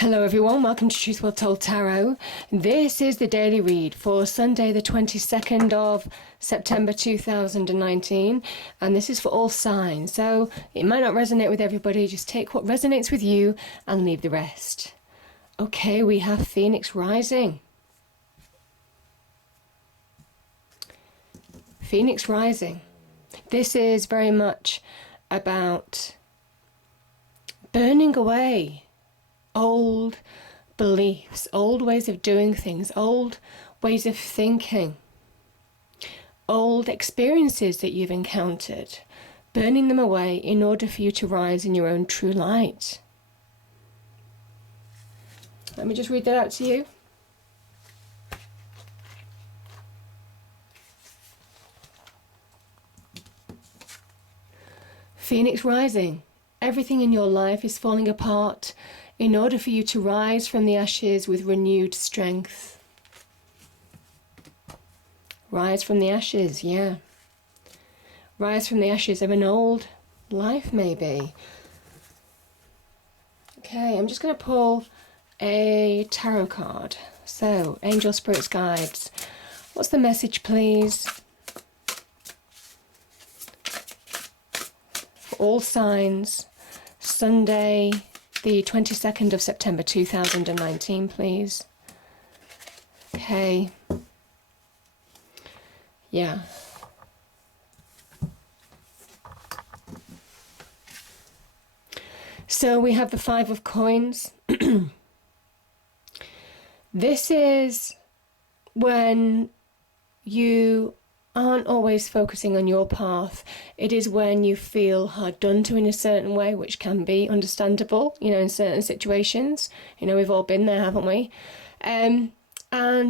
Hello everyone, welcome to Truth Well Told Tarot. This is the daily read for Sunday the 22nd of September 2019, and this is for all signs, so it might not resonate with everybody. Just take what resonates with you and leave the rest. Okay, we have Phoenix rising. Phoenix rising. This is very much about burning away old beliefs, old ways of doing things, old ways of thinking, old experiences that you've encountered, burning them away in order for you to rise in your own true light. Let me just read that out to you. Phoenix rising. Everything in your life is falling apart in order for you to rise from the ashes with renewed strength. Rise from the ashes, yeah. Rise from the ashes of an old life, maybe. Okay, I'm just going to pull a tarot card. So, Angel, Spirits, Guides. What's the message, please? For all signs, Sunday, the 22nd of September 2019, please. Okay. Yeah. So we have the Five of Coins. This is when you aren't always focusing on your path. It is when you feel hard done to in a certain way, which can be understandable, in certain situations. We've all been there, haven't we? And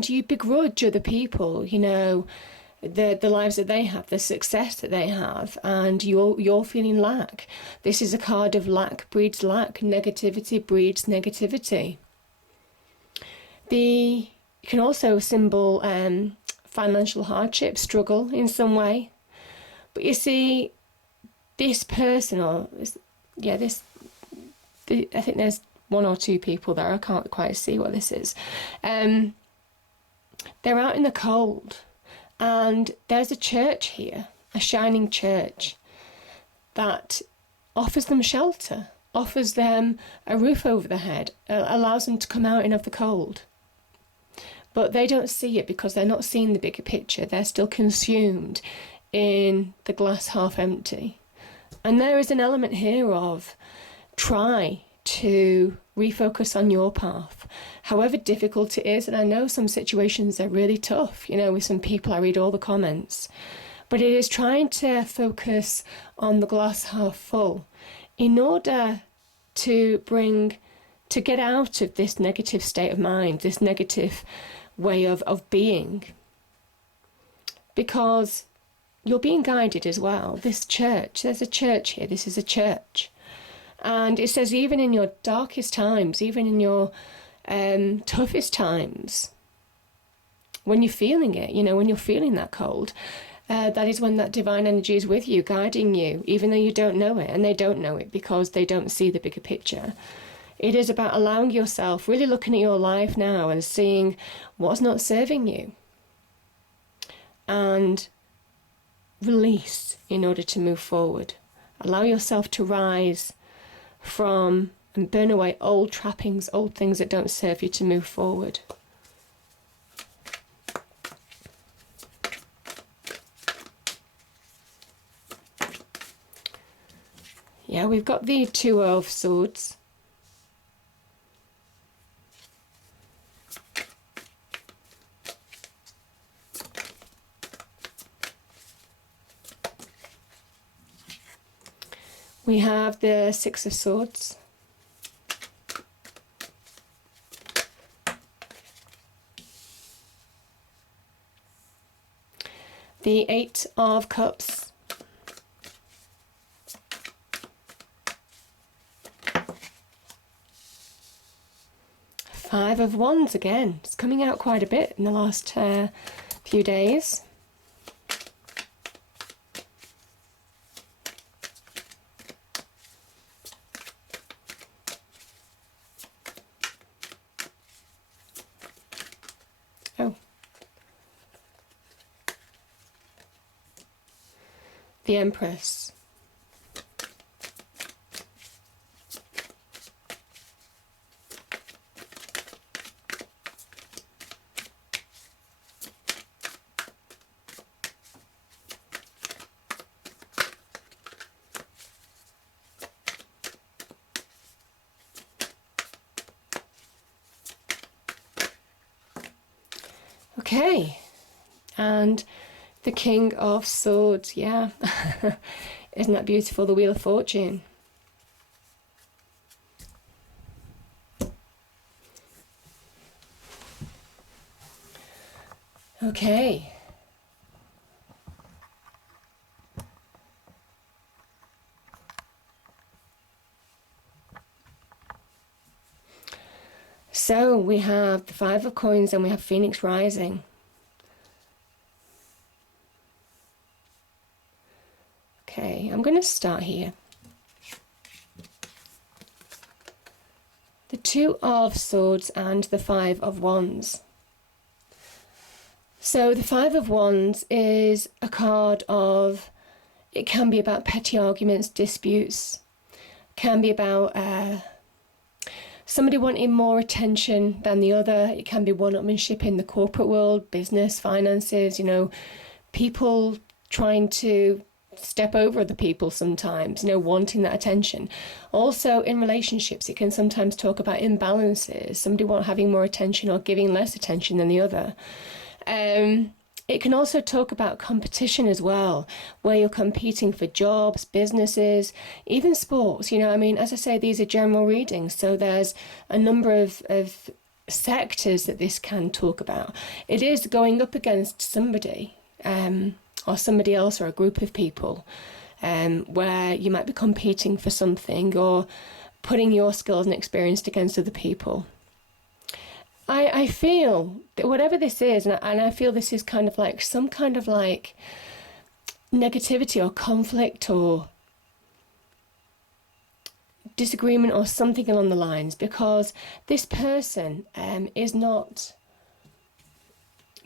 you begrudge other people, the lives that they have, the success that they have, and you're feeling lack. This is a card of lack breeds lack, negativity breeds negativity. You can also symbol financial hardship, struggle in some way. But you see, this person, I think there's one or two people there, I can't quite see what this is. They're out in the cold, and there's a church here, a shining church, that offers them shelter, offers them a roof over their head, allows them to come out of the cold. But they don't see it because they're not seeing the bigger picture. They're still consumed in the glass half empty. And there is an element here of try to refocus on your path, however difficult it is. And I know some situations are really tough, with some people. I read all the comments. But it is trying to focus on the glass half full in order to get out of this negative state of mind, this negative way of being, because you're being guided as well. This church, there's a church here, this is a church, and it says even in your darkest times, even in your toughest times, when you're feeling it, when you're feeling that cold, that is when that divine energy is with you, guiding you, even though you don't know it, and they don't know it because they don't see the bigger picture. It is about allowing yourself, really looking at your life now and seeing what's not serving you, and release in order to move forward. Allow yourself to rise from and burn away old trappings, old things that don't serve you, to move forward. Yeah, we've got the Two of Swords. We have the Six of Swords. The Eight of Cups. Five of Wands again. It's coming out quite a bit in the last few days. the Empress. Okay, and the King of Swords, yeah. Isn't that beautiful? The Wheel of Fortune. Okay. So we have the Five of Coins and we have Phoenix Rising. Okay, I'm going to start here. The Two of Swords and the Five of Wands. So the Five of Wands is a card of, it can be about petty arguments, disputes, can be about somebody wanting more attention than the other. It can be one-upmanship in the corporate world, business, finances, you know, people trying to step over other people sometimes, you know, wanting that attention. Also in relationships, it can sometimes talk about imbalances, somebody having more attention or giving less attention than the other. It can also talk about competition as well, where you're competing for jobs, businesses, even sports. You know, I mean, as I say, these are general readings, so there's a number of sectors that this can talk about. It is going up against somebody, or somebody else, or a group of people, where you might be competing for something or putting your skills and experience against other people. I feel that whatever this is, and I feel this is kind of like some kind of like negativity or conflict or disagreement or something along the lines, because this person is not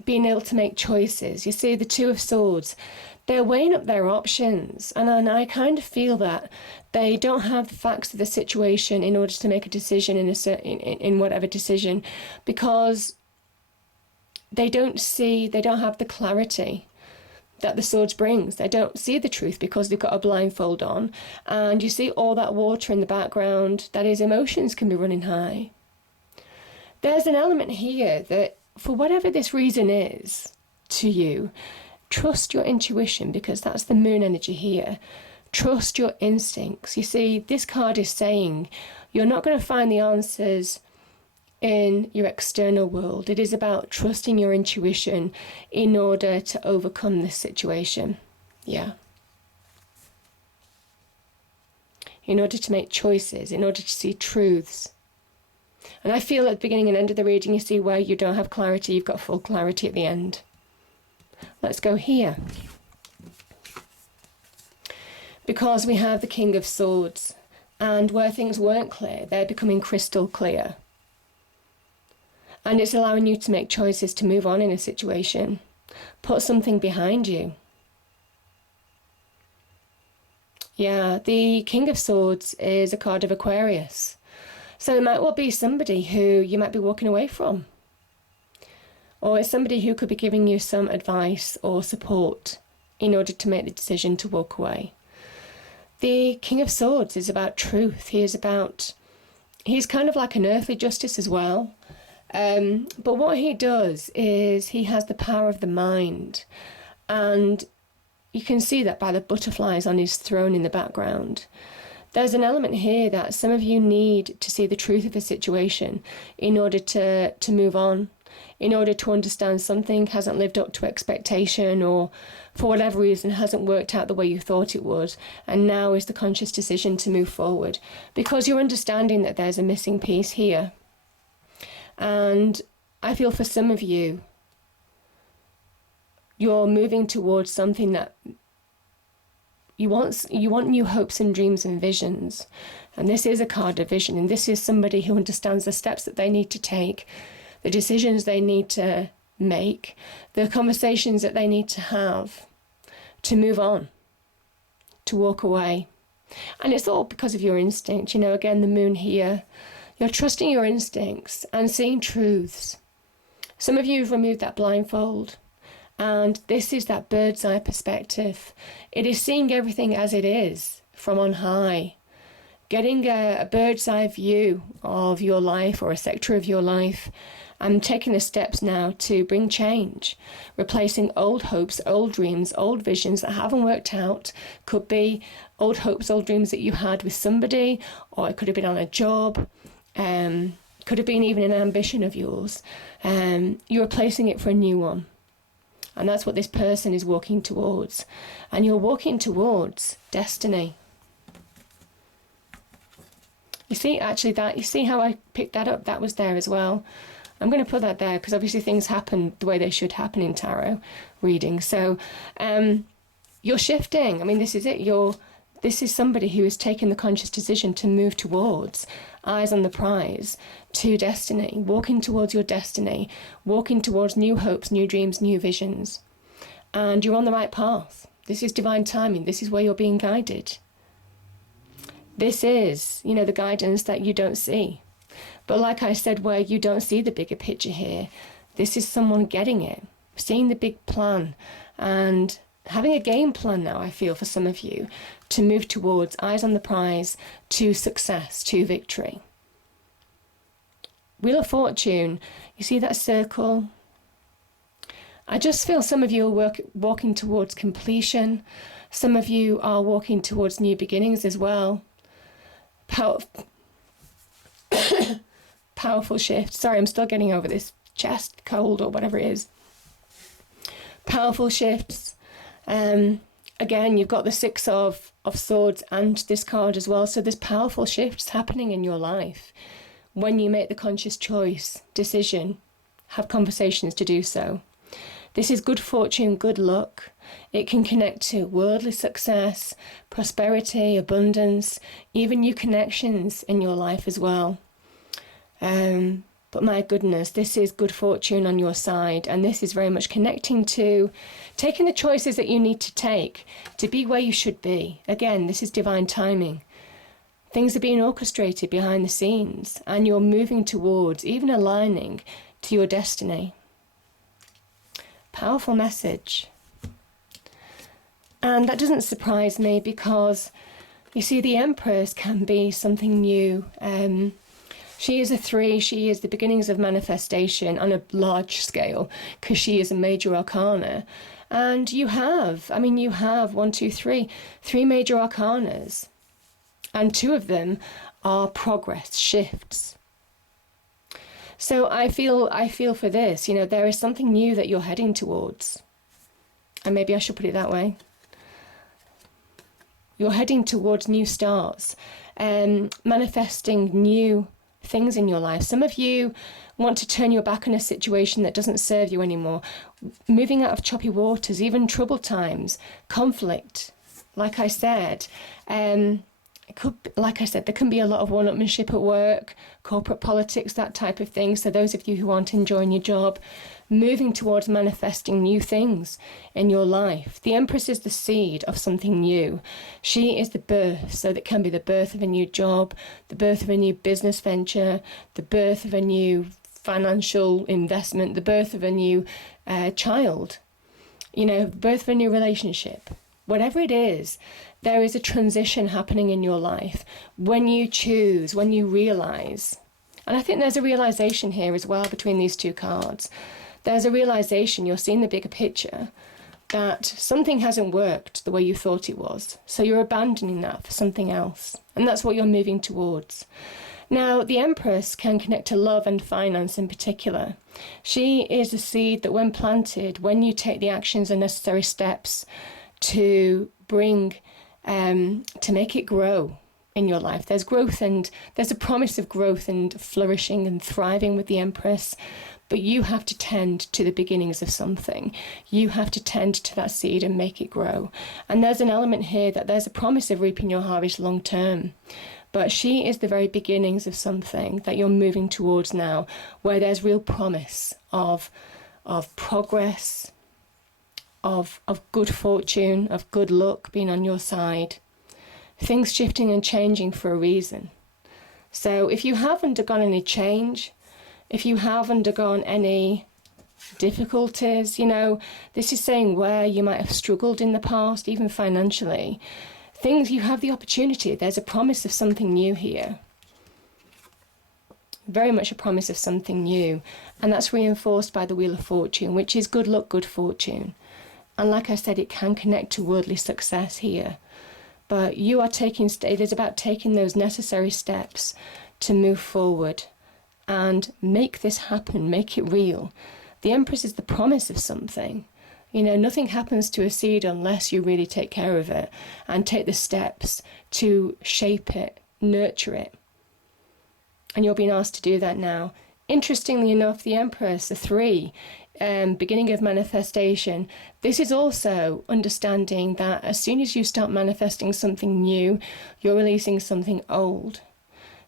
being able to make choices. You see, the Two of Swords, they're weighing up their options, and I kind of feel that they don't have the facts of the situation in order to make a decision in whatever decision, because they don't have the clarity that the Swords brings. They don't see the truth because they've got a blindfold on, and you see all that water in the background. That is, emotions can be running high. There's an element here that, for whatever this reason is to you, trust your intuition, because that's the moon energy here. Trust your instincts. You see, this card is saying you're not going to find the answers in your external world. It is about trusting your intuition in order to overcome this situation. Yeah. In order to make choices, in order to see truths. And I feel at the beginning and end of the reading, you see where you don't have clarity, you've got full clarity at the end. Let's go here. Because we have the King of Swords, and where things weren't clear, they're becoming crystal clear. And it's allowing you to make choices to move on in a situation. Put something behind you. Yeah, the King of Swords is a card of Aquarius. So it might well be somebody who you might be walking away from. Or it's somebody who could be giving you some advice or support in order to make the decision to walk away. The King of Swords is about truth. He's kind of like an earthly justice as well. But what he does is he has the power of the mind. And you can see that by the butterflies on his throne in the background. There's an element here that some of you need to see the truth of the situation in order to move on, in order to understand something hasn't lived up to expectation, or for whatever reason hasn't worked out the way you thought it would, and now is the conscious decision to move forward because you're understanding that there's a missing piece here. And I feel for some of you, you're moving towards something that you want new hopes and dreams and visions. And this is a card of vision, and this is somebody who understands the steps that they need to take, the decisions they need to make, the conversations that they need to have to move on. to walk away. And it's all because of your instinct. You know, again, the moon here, you're trusting your instincts and seeing truths. Some of you have removed that blindfold, and this is that bird's eye perspective. It is seeing everything as it is from on high, getting a bird's eye view of your life or a sector of your life, and taking the steps now to bring change, replacing old hopes, old dreams, old visions that haven't worked out. Could be old hopes, old dreams that you had with somebody, or it could have been on a job, could have been even an ambition of yours. You're replacing it for a new one. And that's what this person is walking towards. And you're walking towards destiny. You see, actually, that, you see how I picked that up? That was there as well. I'm going to put that there because obviously things happen the way they should happen in tarot reading. So you're shifting. I mean, this is it. This is somebody who has taken the conscious decision to move towards, eyes on the prize, to destiny, walking towards your destiny, walking towards new hopes, new dreams, new visions. And you're on the right path. This is divine timing. This is where you're being guided. This is, you know, the guidance that you don't see. But like I said, where you don't see the bigger picture here, this is someone getting it, seeing the big plan and having a game plan now, I feel, for some of you, to move towards eyes on the prize, to success, to victory. Wheel of Fortune, you see that circle? I just feel some of you are walking towards completion. Some of you are walking towards new beginnings as well. Powerful shift. Sorry, I'm still getting over this chest cold or whatever it is. Powerful shifts. Again, you've got the Six of Swords and this card as well. So there's powerful shifts happening in your life when you make the conscious choice, decision, have conversations to do so. This is good fortune, good luck. It can connect to worldly success, prosperity, abundance, even new connections in your life as well. But my goodness, this is good fortune on your side, and this is very much connecting to taking the choices that you need to take to be where you should be. Again, this is divine timing. Things are being orchestrated behind the scenes, and you're moving towards, even aligning to your destiny. Powerful message. And that doesn't surprise me because, you see, the Empress can be something new. She is a 3. She is the beginnings of manifestation on a large scale because she is a major arcana. And you have 3 major arcanas. And 2 of them are progress, shifts. So I feel for this, you know, there is something new that you're heading towards. And maybe I should put it that way. You're heading towards new starts, manifesting new things in your life. Some of you want to turn your back on a situation that doesn't serve you anymore, moving out of choppy waters, even troubled times, conflict. Like I said, there can be a lot of one-upmanship at work, corporate politics, that type of thing. So those of you who aren't enjoying your job, moving towards manifesting new things in your life. The Empress is the seed of something new. She is the birth, so that can be the birth of a new job, the birth of a new business venture, the birth of a new financial investment, the birth of a new child, you know, the birth of a new relationship. Whatever it is, there is a transition happening in your life when you choose, when you realise. And I think there's a realisation here as well between these 2 cards. There's a realisation, you're seeing the bigger picture, that something hasn't worked the way you thought it was. So you're abandoning that for something else. And that's what you're moving towards. Now, the Empress can connect to love and finance in particular. She is a seed that when planted, when you take the actions and necessary steps to bring, to make it grow in your life. There's growth, and there's a promise of growth and flourishing and thriving with the Empress. But you have to tend to the beginnings of something. You have to tend to that seed and make it grow. And there's an element here that there's a promise of reaping your harvest long term. But she is the very beginnings of something that you're moving towards now, where there's real promise of progress, of good fortune, of good luck being on your side. Things shifting and changing for a reason. So if you have undergone any change, if you have undergone any difficulties, this is saying where you might have struggled in the past, even financially, things, you have the opportunity. There's a promise of something new here. Very much a promise of something new. And that's reinforced by the Wheel of Fortune, which is good luck, good fortune. And like I said, it can connect to worldly success here. But you are it is about taking those necessary steps to move forward and make this happen, make it real. The Empress is the promise of something. Nothing happens to a seed unless you really take care of it and take the steps to shape it, nurture it. And you're being asked to do that now. Interestingly enough, the Empress, the 3, beginning of manifestation, this is also understanding that as soon as you start manifesting something new, you're releasing something old.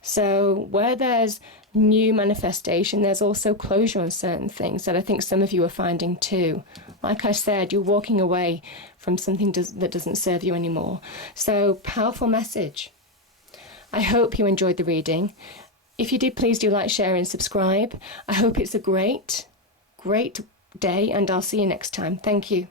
So where there's new manifestation, there's also closure on certain things that I think some of you are finding too. Like I said, you're walking away from something that doesn't serve you anymore. So powerful message. I hope you enjoyed the reading. If you did, please do like, share and subscribe. I hope it's a great day, and I'll see you next time. Thank you.